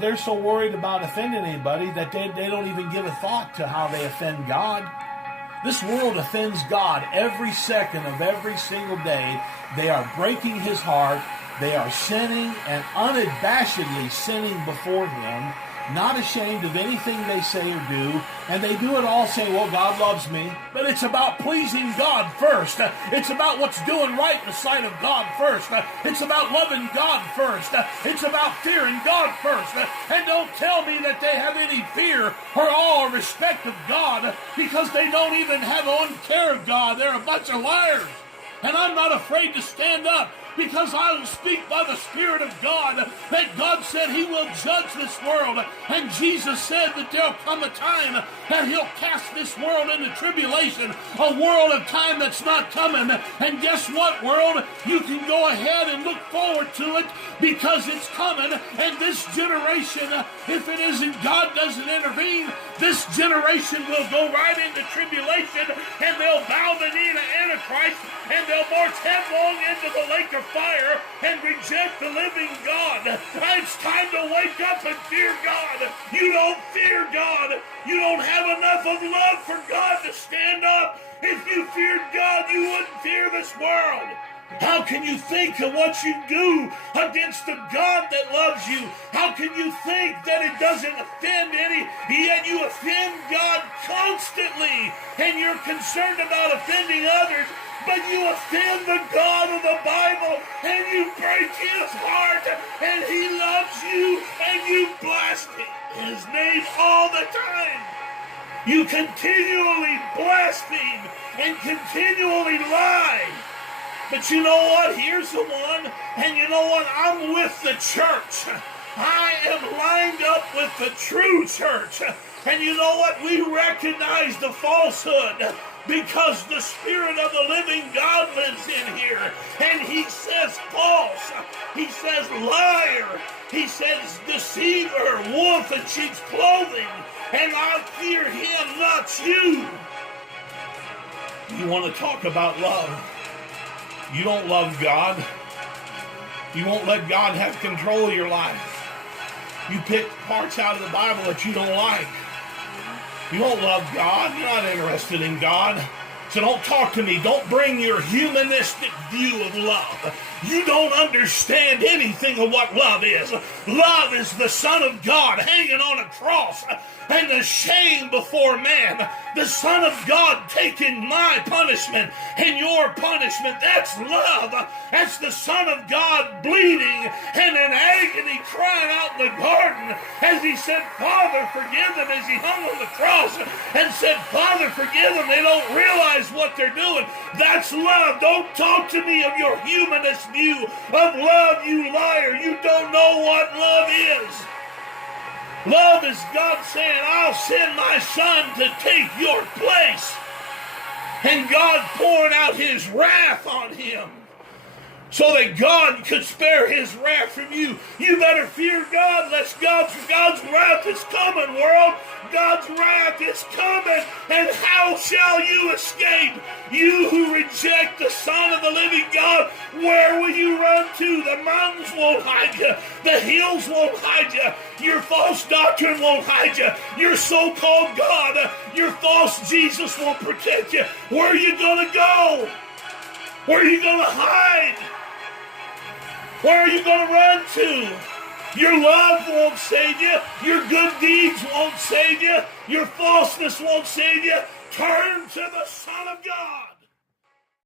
They're so worried about offending anybody that they don't even give a thought to how they offend God. This world offends God every second of every single day. They are breaking His heart. They are sinning and unabashedly sinning before Him, not ashamed of anything they say or do, and they do it all saying, well, God loves me. But it's about pleasing God first. It's about what's doing right in the sight of God first. It's about loving God first. It's about fearing God first. And don't tell me that they have any fear or awe or respect of God, because they don't even have one care of God. They're a bunch of liars. And I'm not afraid to stand up, because I will speak by the Spirit of God that God said He will judge this world. And Jesus said that there'll come a time that He'll cast this world into tribulation, a world of time that's not coming. And guess what, world? You can go ahead and look forward to it, because it's coming. And this generation, if it isn't God doesn't intervene, this generation will go right into tribulation, and they'll bow the knee to Antichrist, and they'll march headlong into the lake of fire and reject the living God. It's time to wake up and fear God. You don't fear God. You don't have enough of love for God to stand up. If you feared God, you wouldn't fear this world. How can you think of what you do against the God that loves you? How can you think that it doesn't offend any, yet you offend God constantly, and you're concerned about offending others, but you offend the God of the Bible, and you break His heart, and He loves you, and you blaspheme His name all the time. You continually blaspheme and continually lie. But you know what? Here's the one, and you know what? I'm with the church. I am lined up with the true church. And you know what? We recognize the falsehood, because the Spirit of the living God lives in here. And He says false. He says liar. He says deceiver, wolf in sheep's clothing. And I fear Him, not you. You want to talk about love? You don't love God. You won't let God have control of your life. You pick parts out of the Bible that you don't like. You don't love God. You're not interested in God. So don't talk to me. Don't bring your humanistic view of love. You don't understand anything of what love is. Love is the Son of God hanging on a cross, and the shame before man. The Son of God taking my punishment and your punishment. That's love. That's the Son of God bleeding and in agony crying out in the garden as He said, Father, forgive them, as He hung on the cross and said, Father, forgive them. They don't realize what they're doing. That's love. Don't talk to me of your humanist view of love, you liar. You don't know what love is. Love is God saying, I'll send my Son to take your place. And God pouring out His wrath on Him so that God could spare His wrath from you. You better fear God, lest God's wrath is coming, world. God's wrath is coming, and how shall you escape? You who reject the Son of the living God, where will you run to? The mountains won't hide you. The hills won't hide you. Your false doctrine won't hide you. Your so-called God, your false Jesus won't protect you. Where are you going to go? Where are you going to hide? Where are you going to run to? Your love won't save you. Your good deeds won't save you. Your falseness won't save you. Turn to the Son of God.